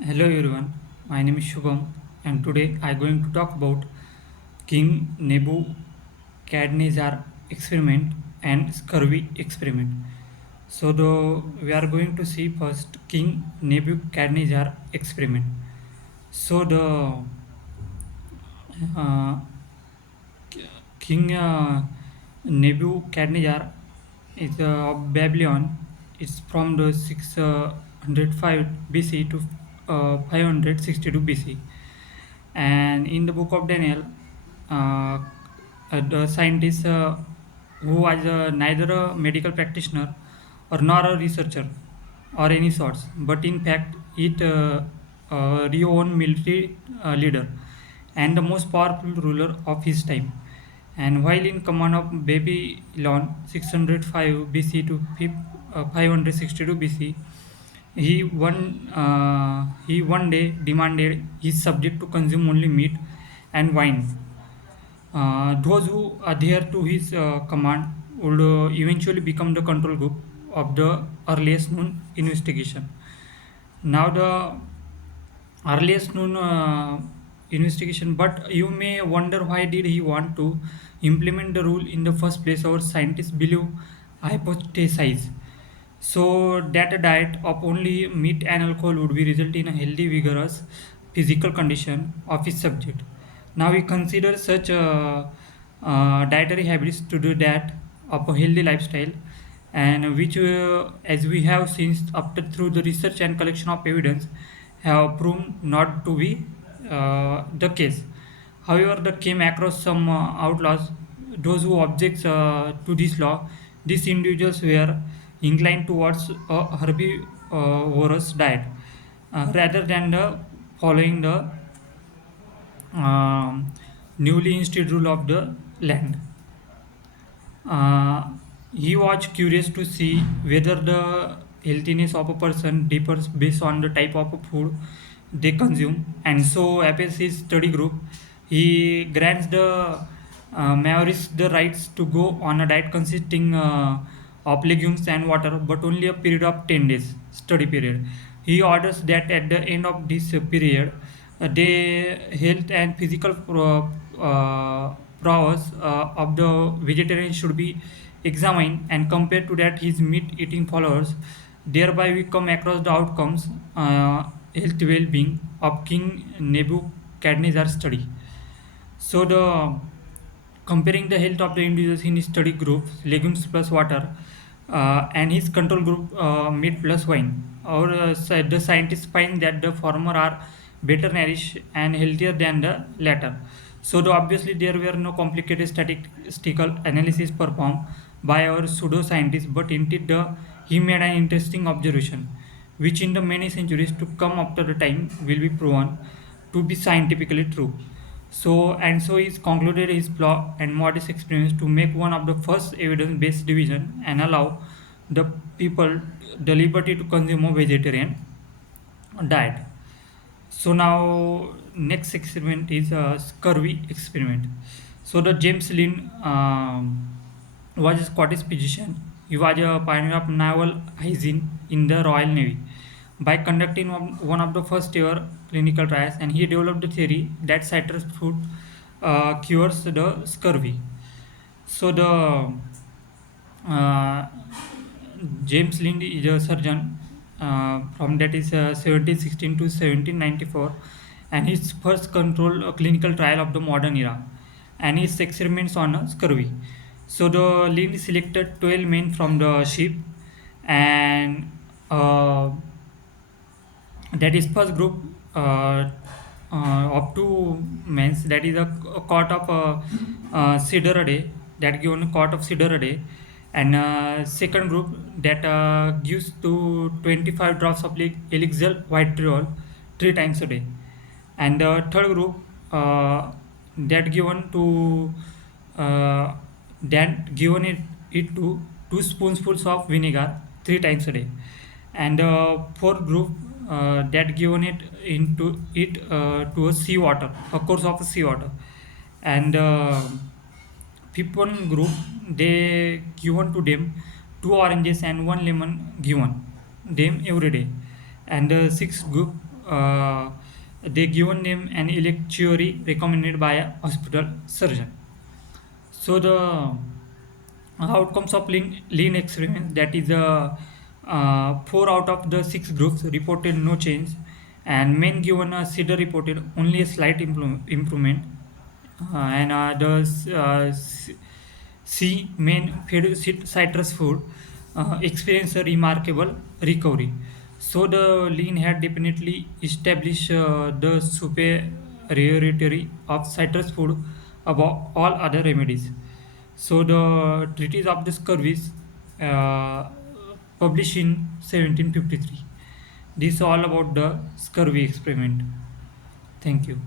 Hello everyone, my name is Shubham and today I am going to talk about King Nebuchadnezzar experiment and Scurvy experiment. We are going to see first King Nebuchadnezzar experiment. So the uh, King Nebuchadnezzar is of Babylon. It's from the 605 BC to 562 BC. And in the book of Daniel, uh, the scientist who was neither a medical practitioner or nor a researcher or any sorts, but in fact it renowned military leader and the most powerful ruler of his time. And while in command of Babylon 605 BC to 562 BC, he one day demanded his subject to consume only meat and wine. Those who adhere to his command would eventually become the control group of the earliest known investigation. Now the earliest known investigation, but you may wonder why did he want to implement the rule in the first place. Our scientists believe hypothesize so that a diet of only meat and alcohol would be result in a healthy, vigorous physical condition of his subject. Now we consider such dietary habits to do that of a healthy lifestyle, and which, as we have seen after through the research and collection of evidence, have proven not to be the case. However, that came across some outlaws, those who object to this law. These individuals were inclined towards a herbivorous diet rather than the following the um, newly instituted rule of the land. Uh, he was curious to see whether the healthiness of a person differs based on the type of food they consume, and so appears his study group. He grants the Maoris the rights to go on a diet consisting of legumes and water, but only a period of 10 days study period. He orders that at the end of this period, the health and physical prowess of the vegetarian should be examined and compared to that his meat eating followers. Thereby, we come across the outcomes, health well being of King Nebuchadnezzar's study. So, the comparing the health of the individuals in his study group, legumes plus water, and his control group, meat plus wine. The scientists find that the former are better nourished and healthier than the latter. So, obviously, there were no complicated statistical analysis performed by our pseudoscientists, but indeed, he made an interesting observation, which in the many centuries to come after the time will be proven to be scientifically true. So he's concluded his plot and modest experiments to make one of the first evidence-based division and allow the people the liberty to consume a vegetarian diet. So now next experiment is a scurvy experiment. So the James Lynn was a Scottish physician. He was a pioneer of naval hygiene in the Royal Navy by conducting one of the first ever clinical trials, and he developed the theory that citrus fruit cures the scurvy. So the uh, James Lind is a surgeon from that is 1716 to 1794, and his first control clinical trial of the modern era, and his experiments on scurvy. So the Lind selected 12 men from the ship, and that is first group of two men, that is a quart of cider a day, that given a quart of cider a day, and second group that gives to 25 drops of elixir white triol three times a day, and the third group that given to it to two spoonfuls of vinegar three times a day, and the fourth group that given it into it to a seawater, a course of seawater, and fifth one group they given to them two oranges and one lemon given them every day, and the sixth group uh, they given them an electuary recommended by a hospital surgeon. So the outcomes of lean experiment, that is, 4 out of the 6 groups reported no change, and men given a cedar reported only a slight improvement, and C men fed citrus food experienced a remarkable recovery. So the lean had definitely established the superiority of citrus food above all other remedies. So the treatise of the scurvies, uh, published in 1753. This is all about the scurvy experiment. Thank you.